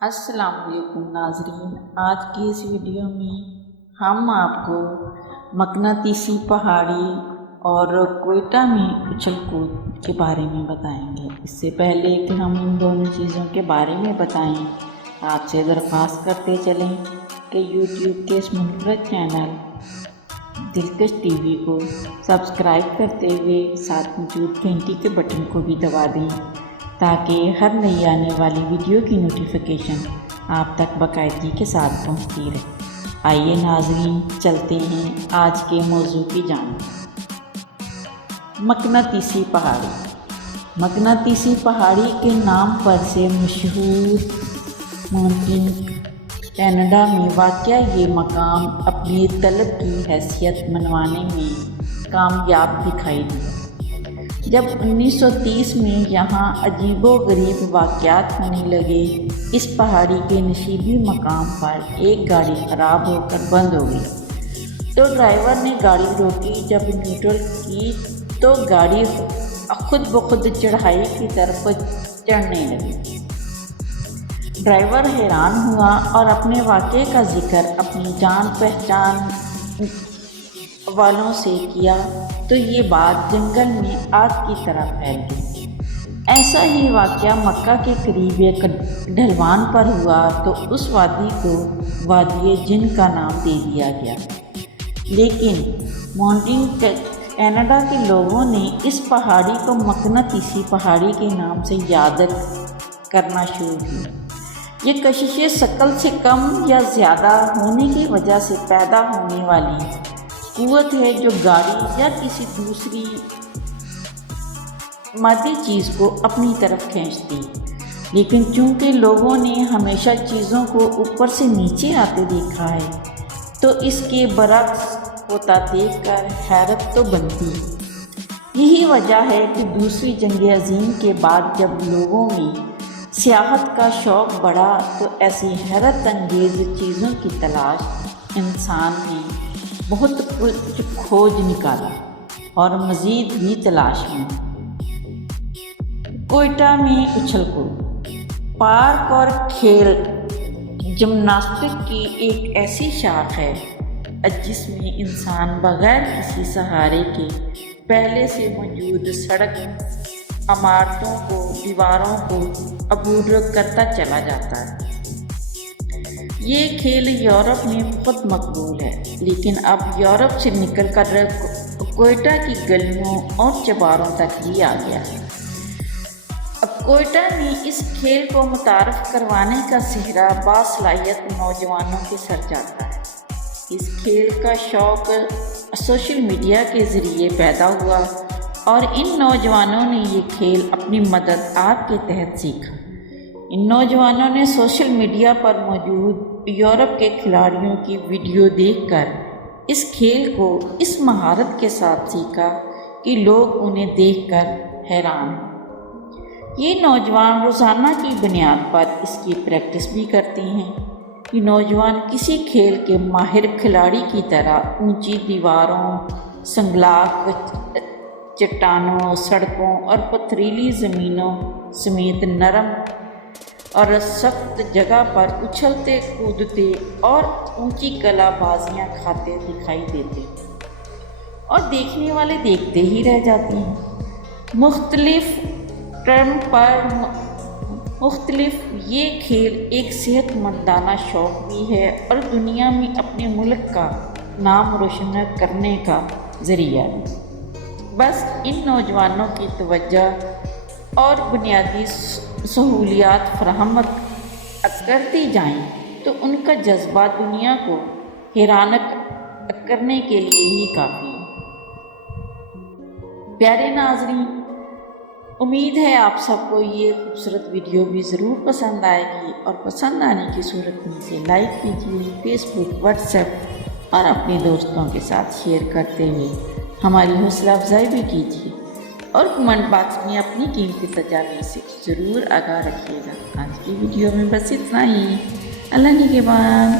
السلام علیکم ناظرین، آج کی اس ویڈیو میں ہم آپ کو مقناطیسی پہاڑی اور کوئٹہ میں اچھل کود کے بارے میں بتائیں گے۔ اس سے پہلے کہ ہم ان دونوں چیزوں کے بارے میں بتائیں، آپ سے درخواست کرتے چلیں کہ یوٹیوب کے اس منفرد چینل دلکش ٹی وی کو سبسکرائب کرتے ہوئے ساتھ موجود گھنٹی کے بٹن کو بھی دبا دیں تاکہ ہر نئی آنے والی ویڈیو کی نوٹیفیکیشن آپ تک باقاعدگی کے ساتھ پہنچتی رہے۔ آئیے ناظرین، چلتے ہیں آج کے موضوع کی جانب۔ مقناطیسی پہاڑی۔ مقناطیسی پہاڑی کے نام پر سے مشہور مونٹین کینیڈا میں واقع یہ مقام اپنی طلب کی حیثیت منوانے میں کامیاب دکھائی دیا۔ جب 1930 میں یہاں عجیب و غریب واقعات ہونے لگے، اس پہاڑی کے نشیبی مقام پر ایک گاڑی خراب ہو کر بند ہو گئی تو ڈرائیور نے گاڑی روکی۔ جب نیوٹرل کی تو گاڑی خود بخود چڑھائی کی طرف چڑھنے لگی۔ ڈرائیور حیران ہوا اور اپنے واقعے کا ذکر اپنی جان پہچان والوں سے کیا تو یہ بات جنگل میں آگ کی طرح پھیل گئی۔ ایسا ہی واقعہ مکہ کے قریب ایک ڈھلوان پر ہوا تو اس وادی کو وادی جن کا نام دے دیا گیا، لیکن مونٹین کینیڈا کے لوگوں نے اس پہاڑی کو مقناطیسی پہاڑی کے نام سے یاد کرنا شروع کیا۔ یہ کشش ثقل سے کم یا زیادہ ہونے کی وجہ سے پیدا ہونے والی قوت ہے جو گاڑی یا کسی دوسری مادی چیز کو اپنی طرف کھینچتی، لیکن چونکہ لوگوں نے ہمیشہ چیزوں کو اوپر سے نیچے آتے دیکھا ہے تو اس کے برعکس ہوتا دیکھ کر حیرت تو بنتی۔ یہی وجہ ہے کہ دوسری جنگ عظیم کے بعد جب لوگوں میں سیاحت کا شوق بڑھا تو ایسی حیرت انگیز چیزوں کی تلاش انسان نے بہت کچھ کھوج نکالا اور مزید بھی تلاش میں۔ کوئٹہ میں اچھل کود پارک اور کھیل جمناسٹک کی ایک ایسی شاخ ہے جس میں انسان بغیر کسی سہارے کے پہلے سے موجود سڑک، عمارتوں کو، دیواروں کو عبور کرتا چلا جاتا ہے۔ یہ کھیل یورپ میں بہت مقبول ہے، لیکن اب یورپ سے نکل کر کوئٹہ کی گلیوں اور چوباروں تک بھی آ گیا ہے۔ اب کوئٹہ میں اس کھیل کو متعارف کروانے کا سہرا باصلاحیت نوجوانوں کے سر جاتا ہے۔ اس کھیل کا شوق سوشل میڈیا کے ذریعے پیدا ہوا اور ان نوجوانوں نے یہ کھیل اپنی مدد آپ کے تحت سیکھا۔ ان نوجوانوں نے سوشل میڈیا پر موجود یورپ کے کھلاڑیوں کی ویڈیو دیکھ کر اس کھیل کو اس مہارت کے ساتھ سیکھا کہ لوگ انہیں دیکھ کر حیران ہیں۔ یہ نوجوان روزانہ کی بنیاد پر اس کی پریکٹس بھی کرتے ہیں۔ یہ نوجوان کسی کھیل کے ماہر کھلاڑی کی طرح اونچی دیواروں، سنگلاخ چٹانوں، سڑکوں اور پتھریلی زمینوں سمیت نرم اور سخت جگہ پر اچھلتے کودتے اور اونچی کلا بازیاں کھاتے دکھائی دیتے اور دیکھنے والے دیکھتے ہی رہ جاتے ہیں۔ مختلف ٹرم پر مختلف یہ کھیل ایک صحت مندانہ شوق بھی ہے اور دنیا میں اپنے ملک کا نام روشن کرنے کا ذریعہ ہے۔ بس ان نوجوانوں کی توجہ اور بنیادی سہولیات فراہم کرتی جائیں تو ان کا جذبہ دنیا کو حیران کرنے کے لیے ہی کافی ہے۔ پیارے ناظرین، امید ہے آپ سب کو یہ خوبصورت ویڈیو بھی ضرور پسند آئے گی اور پسند آنے کی صورت میں اسے لائک کیجیے، فیس بک، واٹس ایپ اور اپنے دوستوں کے ساتھ شیئر کرتے ہوئے ہماری حوصلہ افزائی بھی کیجیے اور کمنٹ باکس میں اپنی قیمتی تجاویز سے ضرور آگاہ رکھیے گا۔ آج کی ویڈیو میں بس اتنا ہی۔ اللہ نگہبان۔